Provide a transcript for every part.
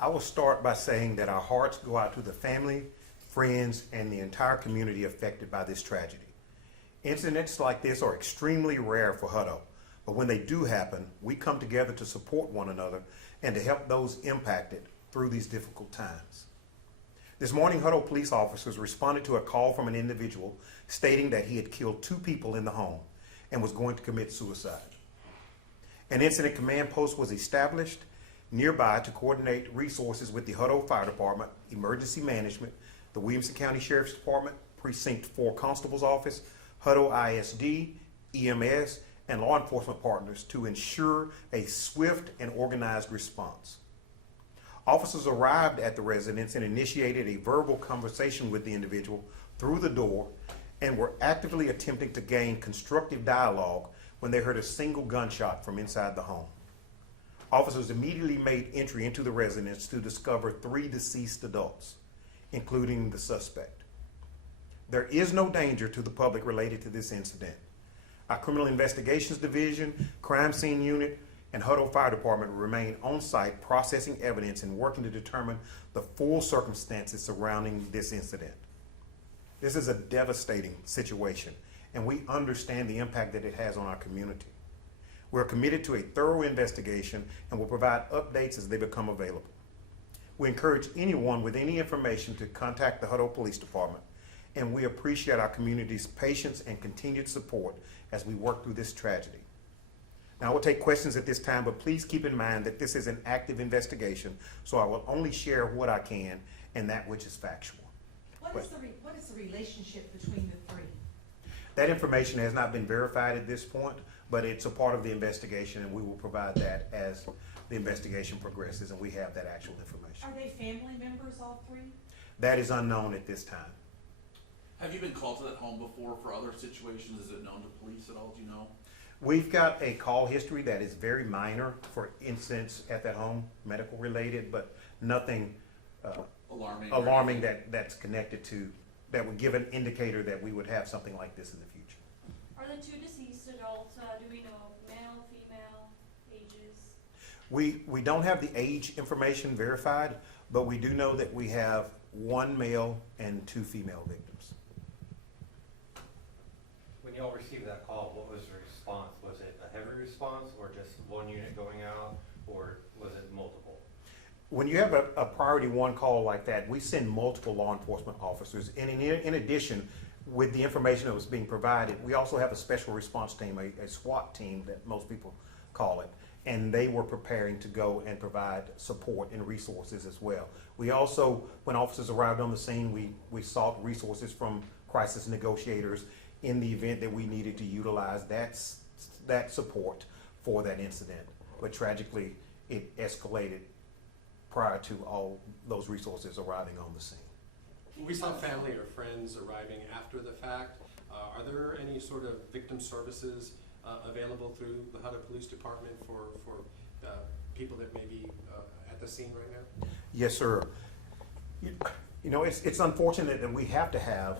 I will start by saying that our hearts go out to the family, friends, and the entire community affected by this tragedy. Incidents like this are extremely rare for Hutto, but when they do happen, we come together to support one another and to help those impacted through these difficult times. This morning, Hutto police officers responded to a call from an individual stating that he had killed 2 people in the home and was going to commit suicide. An incident command post was established nearby to coordinate resources with the Hutto Fire Department, Emergency Management, the Williamson County Sheriff's Department, Precinct 4 Constable's Office, Hutto ISD, EMS, and law enforcement partners to ensure a swift and organized response. Officers arrived at the residence and initiated a verbal conversation with the individual through the door and were actively attempting to gain constructive dialogue when they heard a single gunshot from inside the home. Officers immediately made entry into the residence to discover 3 deceased adults, including the suspect. There is no danger to the public related to this incident. Our Criminal Investigations Division, Crime Scene Unit, and Hutto Fire Department remain on site processing evidence and working to determine the full circumstances surrounding this incident. This is a devastating situation, and we understand the impact that it has on our community. We're committed to a thorough investigation and will provide updates as they become available. We encourage anyone with any information to contact the Hutto Police Department, and we appreciate our community's patience and continued support as we work through this tragedy. Now, I will take questions at this time, but please keep in mind that this is an active investigation, so I will only share what I can and that which is factual. What is the relationship between the 3? That information has not been verified at this point, but it's a part of the investigation, and we will provide that as the investigation progresses and we have that actual information. Are they family members, all 3? That is unknown at this time. Have you been called to that home before for other situations? Is it known to police at all? Do you know? We've got a call history that is very minor for incidents at that home, medical related, but nothing alarming that's connected to, that would give an indicator that we would have something like this in the future. Are the 2 deceased adults, do we know male, female, ages? We don't have the age information verified, but we do know that we have 1 male and 2 female victims. When y'all received that call, what was the response? Was it a heavy response or just 1 unit going out, or was it multiple? When you have a priority 1 call like that, we send multiple law enforcement officers. And in addition, with the information that was being provided, we also have a special response team, a SWAT team that most people call it. And they were preparing to go and provide support and resources as well. We also, when officers arrived on the scene, we sought resources from crisis negotiators in the event that we needed to utilize that support for that incident. But tragically, it escalated prior to all those resources arriving on the scene. We saw family or friends arriving after the fact. Are there any sort of victim services available through the Hutto Police Department for people that may be at the scene right now? Yes, sir. You know, it's unfortunate that we have to have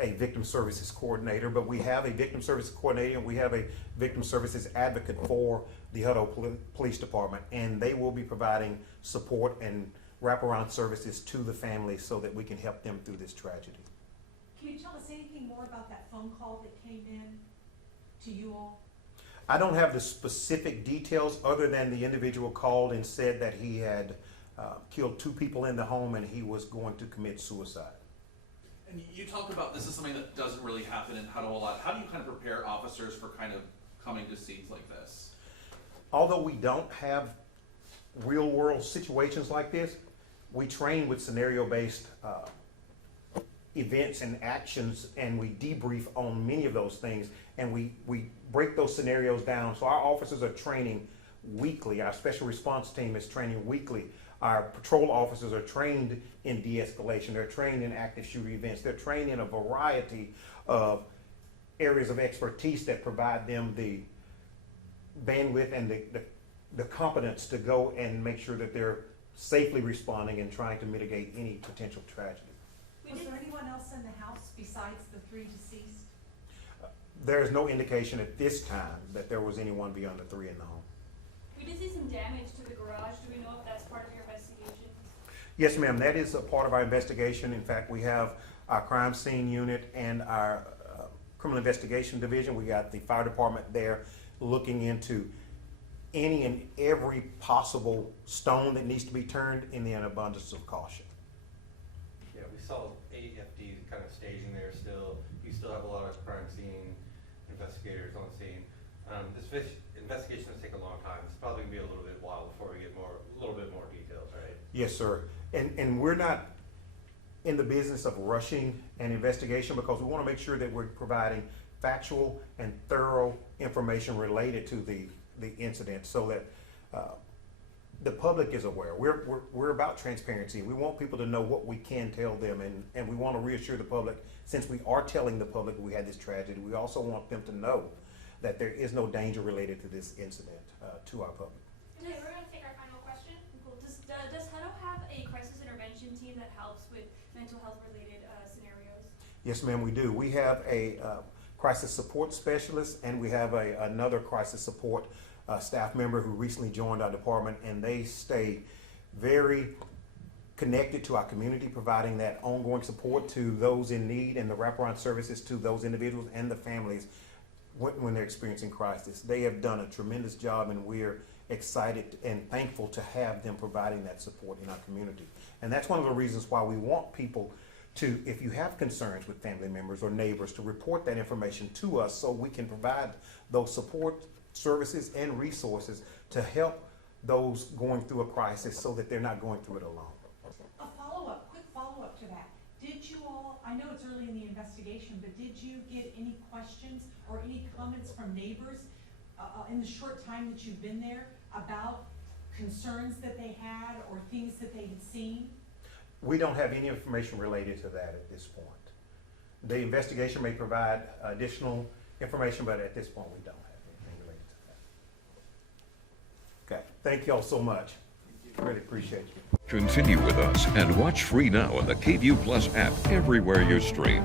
a victim services coordinator, but we have a victim services coordinator and we have a victim services advocate for the Hutto Police Department, and they will be providing support and wraparound services to the family so that we can help them through this tragedy. Can you tell us anything more about that phone call that came in to you all? I don't have the specific details other than the individual called and said that he had killed 2 people in the home and he was going to commit suicide. And you talk about this is something that doesn't really happen in Hutto a lot. How do you kind of prepare officers for kind of coming to scenes like this? Although we don't have real world situations like this, we train with scenario-based events and actions, and we debrief on many of those things, and we break those scenarios down. So our officers are training weekly. Our special response team is training weekly. Our patrol officers are trained in de-escalation. They're trained in active shooter events. They're trained in a variety of areas of expertise that provide them the bandwidth and the competence to go and make sure that they're safely responding and trying to mitigate any potential tragedy. Was there anyone else in the house besides the 3 deceased? There is no indication at this time that there was anyone beyond the 3 in the home. We did see some damage to the garage. Do we know if that's part of your investigation? Yes, ma'am, that is a part of our investigation. In fact, we have our crime scene unit and our criminal investigation division. We got the fire department there looking into any and every possible stone that needs to be turned in the abundance of caution. Yeah, we saw AFD kind of staging there still. You still have a lot of crime scene investigators on scene. This investigation has taken a long time. It's probably gonna be a little bit while before we get a little bit more details, right? Yes, sir. And we're not in the business of rushing an investigation because we want to make sure that we're providing factual and thorough information related to the incident so that the public is aware. We're about transparency. We want people to know what we can tell them, and we want to reassure the public, since we are telling the public we had this tragedy, we also want them to know that there is no danger related to this incident to our public. Okay, we're gonna take our final question. Cool. Does Hutto have a crisis intervention team that helps with mental health related scenarios? Yes, ma'am, we do. We have a crisis support specialist, and we have another crisis support staff member who recently joined our department, and they stay very connected to our community, providing that ongoing support to those in need and the wraparound services to those individuals and the families when they're experiencing crisis. They have done a tremendous job, and we're excited and thankful to have them providing that support in our community. And that's one of the reasons why we want people to, if you have concerns with family members or neighbors, to report that information to us so we can provide those support services and resources to help those going through a crisis so that they're not going through it alone. Quick follow-up to that. Did you all, I know it's early in the investigation, but did you get any questions or any comments from neighbors in the short time that you've been there about concerns that they had or things that they had seen? We don't have any information related to that at this point. The investigation may provide additional information, but at this point, we don't have anything related to that. Okay, thank y'all so much. Really appreciate you. Continue with us and watch free now on the KVUE Plus app everywhere you stream.